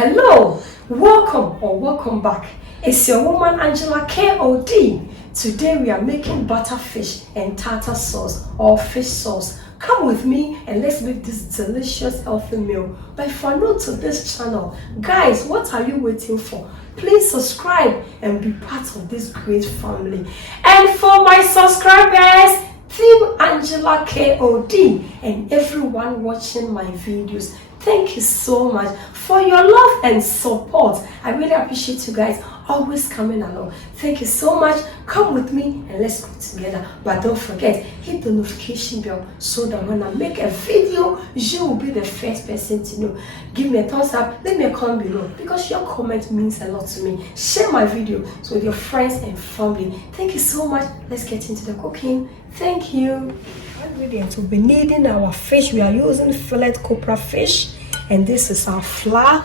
Hello, welcome back. It's your woman Angela KOD. Today we are making butterfish and tartar sauce or fish sauce. Come with me and let's make this delicious healthy meal. But if you are new to this channel, guys, what are you waiting for? Please subscribe and be part of this great family. And for my subscribers, Team Angela KOD and everyone watching my videos, thank you so much for your love and support. I really appreciate you guys always coming along. Thank you so much. Come with me and let's go together. But don't forget, hit the notification bell so that when I make a video, you will be the first person to know. Give me a thumbs up, leave me a comment below because your comment means a lot to me. Share my video with your friends and family. Thank you so much. Let's get into the cooking. Thank you. Ingredients, we'll be needing our fish. We are using Filet COPRA fish, and this is our flour,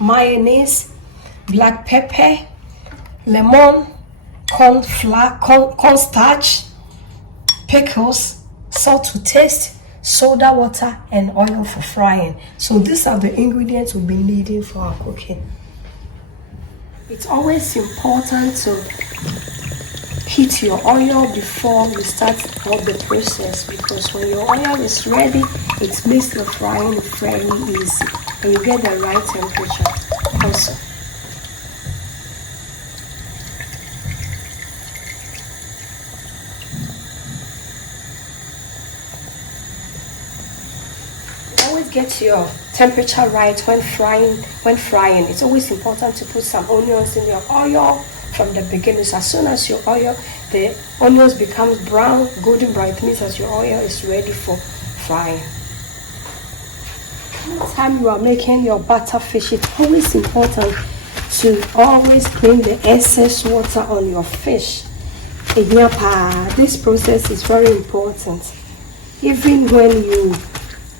mayonnaise, black pepper, lemon, corn starch, pickles, salt to taste, soda water, and oil for frying. So these are the ingredients we'll be needing for our cooking. It's always important to heat your oil before you start all the process, because when your oil is ready, it makes the frying very easy and you get the right temperature also. Always get your temperature right when frying. It's always important to put some onions in your oil from the beginning. So as soon as the onions becomes brown, golden brown, it means that your oil is ready for frying. Anytime you are making your butterfish, it's always important to always clean the excess water on your fish. This process is very important. Even when you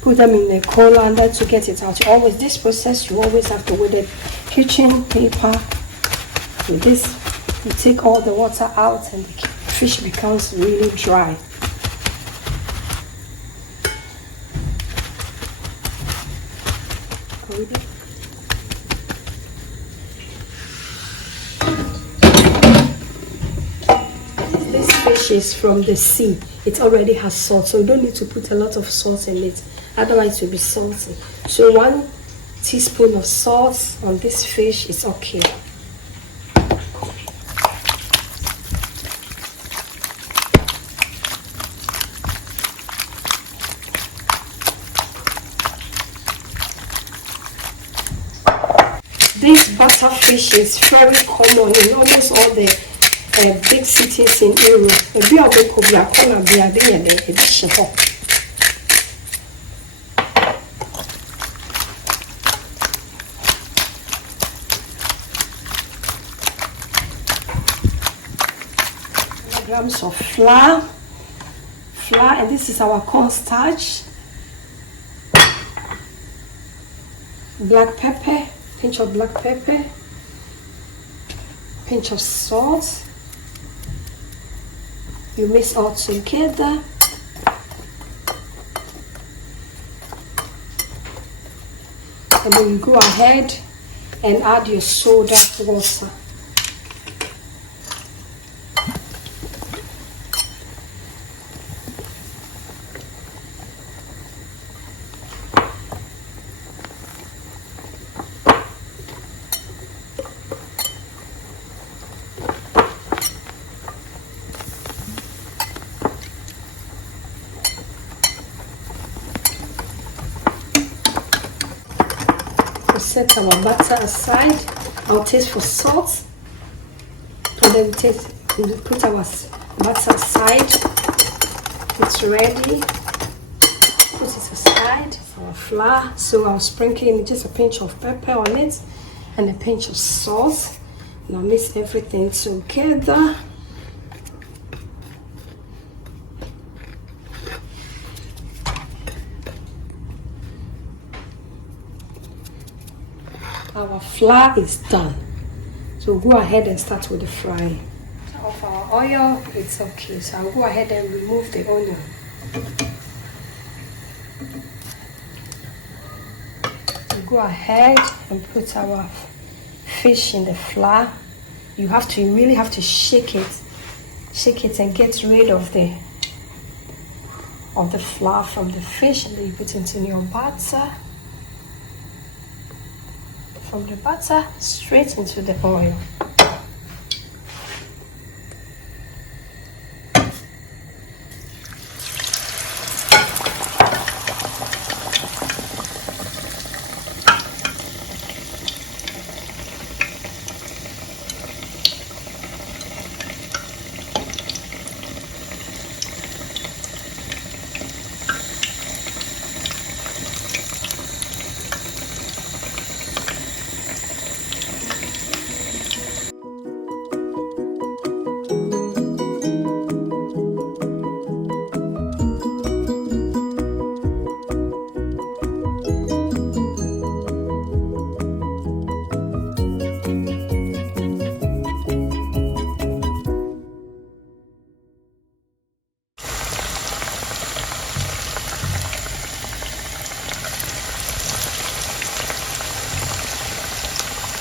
put them in the colander to get it out, this process you always have to with the kitchen paper. With this, you take all the water out and the fish becomes really dry. This fish is from the sea. It already has salt, so you don't need to put a lot of salt in it, otherwise it will be salty. So 1 teaspoon of salt on this fish is okay. This butterfish is very common in almost all the big cities in Europe. Grams of flour, and this is our corn starch, black pepper, pinch of black pepper, pinch of salt. You mix all together. And then you go ahead and add your soda water. Set our butter aside. I'll taste for salt, and then put our butter aside. It's ready. Put it aside. Our flour. So I'll sprinkle in just a pinch of pepper on it and a pinch of salt. And I'll mix everything together. Our flour is done, so go ahead and start with the frying. Of our oil, it's okay, so I'll go ahead and remove the onion. go ahead and put our fish in the flour. You really have to shake it and get rid of the flour from the fish, and then you put it in your butter. From the butter straight into the oil.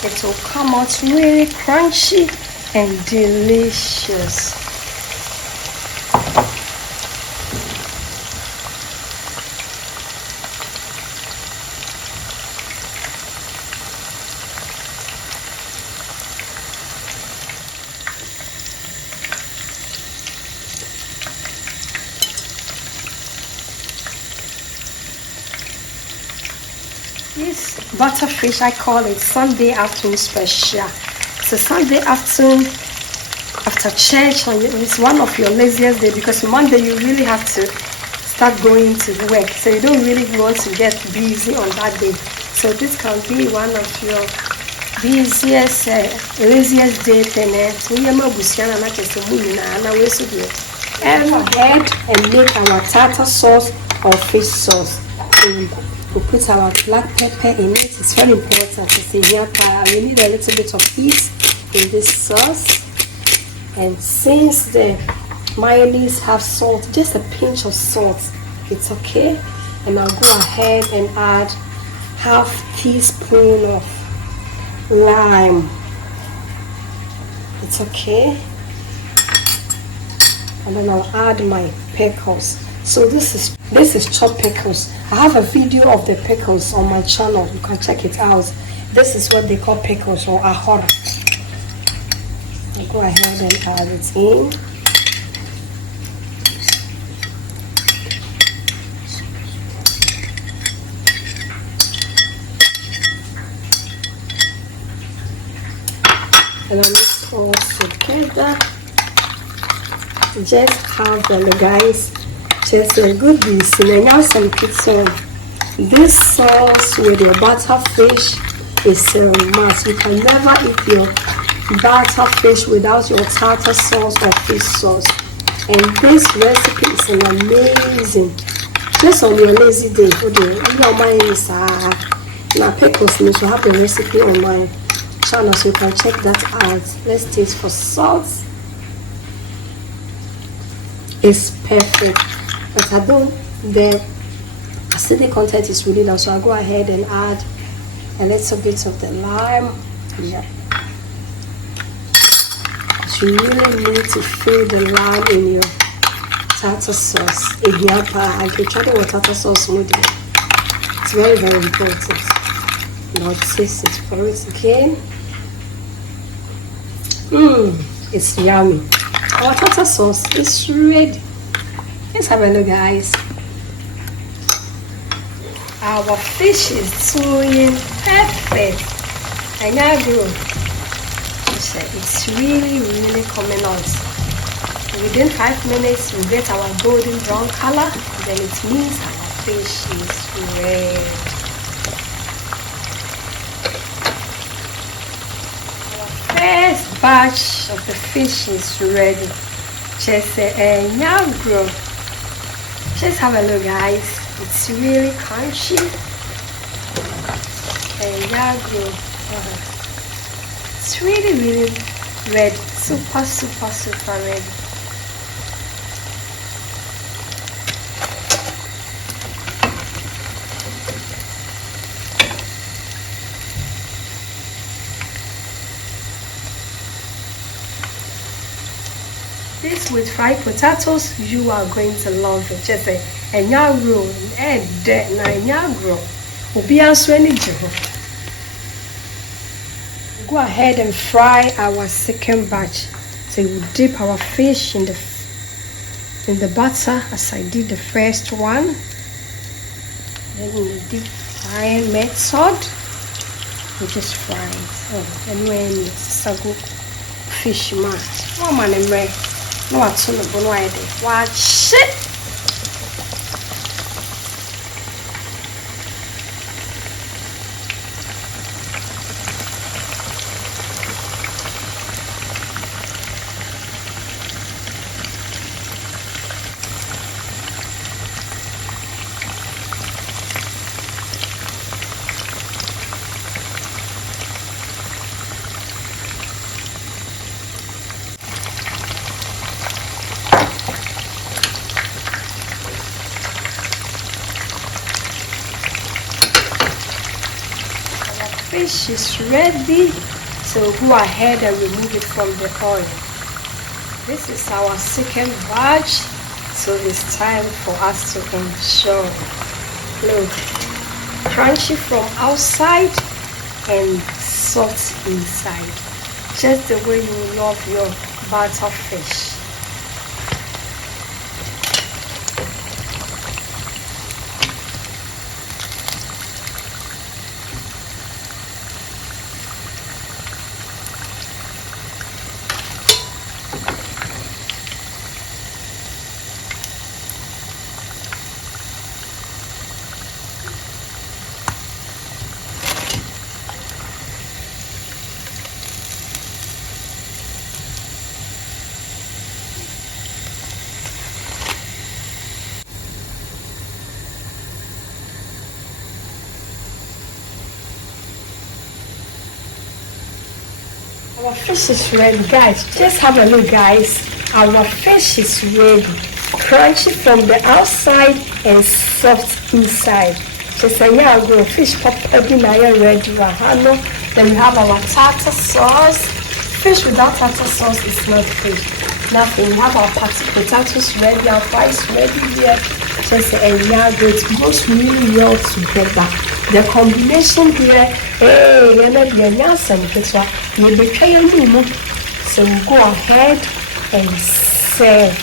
It will come out really crunchy and delicious. This butterfish, I call it Sunday afternoon special. It's a Sunday afternoon after church, and it's one of your laziest days because Monday you really have to start going to work, so you don't really want to get busy on that day. So this can be one of your busiest, laziest days. And go ahead and make our tartar sauce or fish sauce. We put our black pepper in it. It's very important to say here. We need a little bit of heat in this sauce. And since the mayonnaise have salt, just a pinch of salt, it's okay. And I'll go ahead and add half teaspoon of lime. It's okay. And then I'll add my pickles. So this is chopped pickles. I have a video of the pickles on my channel. You can check it out. This is what they call pickles, or ahor. I'll go ahead and add it in. And I mix all together. Just have them, guys. Just a good listening. Now some pizza. This sauce with your butterfish is a must. You can never eat your butterfish without your tartar sauce or fish sauce. And this recipe is an amazing. Just on your lazy day, your mind is now pickles means you have a recipe on my channel, so you can check that out. Let's taste for salt. It's perfect. But the acidic content is really low, so I'll go ahead and add a little bit of the lime. Yeah. You really need to fill the lime in your tartar sauce. I can try the tartar sauce with it. It's very, very important. Now taste it for it again. It's yummy. Our tartar sauce is ready. Let's have a look, guys. Our fish is doing perfect. I now do. It's really, really coming out. Within 5 minutes, we get our golden brown color. Then it means our fish is ready. Our first batch of the fish is ready. Just Just have a look, guys. It's really crunchy. It's really, really red. Super, super, super red. This with fried potatoes, you are going to love it. Just say, and ya roll, and dead nine ya grow. Be answering Go ahead and fry our second batch. So we dip our fish in the butter as I did the first one. Then in the deep frying method, we just fry it. Oh, anyway, it's a good fish man. One man and red. No, I told you, no, I did. Watch it. Fish is ready, so go ahead and remove it from the oil. This is our second batch, so it's time for us to enjoy. Look, crunchy from outside and soft inside, just the way you love your butterfish. Our fish is ready, guys. Just have a look, guys. Our fish is ready. Crunchy from the outside and soft inside. Just a year ago, fish pop ready. Then we have our tartar sauce. Fish without tartar sauce is not fish. Nothing. We have our potatoes ready, our fries ready here. Just a year ago, it goes really well together. The combination here, so go ahead and serve.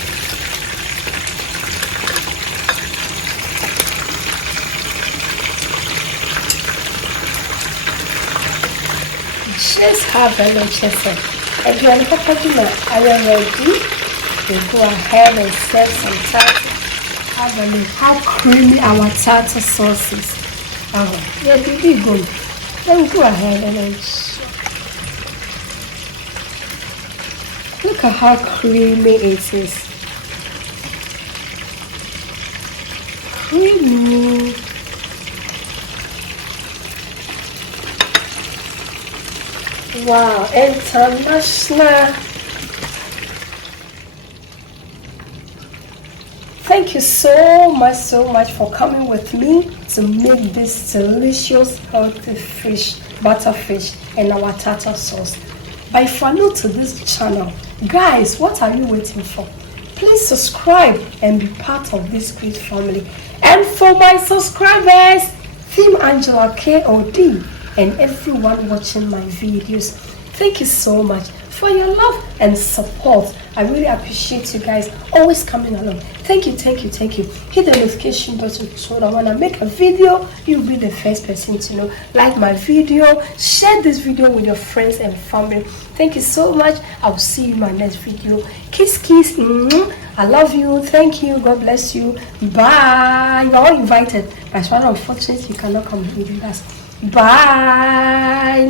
Just have a look, if you are ready, you go ahead and serve some tartar. Have a look how creamy our tartar sauce is. Yeah, be good. Then go ahead and enjoy. Look at how creamy it is. Creamy. Wow, international. Thank you so much for coming with me to make this delicious healthy fish, butterfish, and our tartar sauce. But if you are new to this channel, guys, what are you waiting for? Please subscribe and be part of this great family. And for my subscribers, Team Angela KOD, and everyone watching my videos, thank you so much for your love and support. I really appreciate you guys always coming along. Thank you. Hit the notification button so that when I make a video, you'll be the first person to know. Like my video, share this video with your friends and family. Thank you so much. I will see you in my next video. Kiss. I love you. Thank you. God bless you. Bye. You're all invited. But it's one unfortunate you cannot come with us. Bye.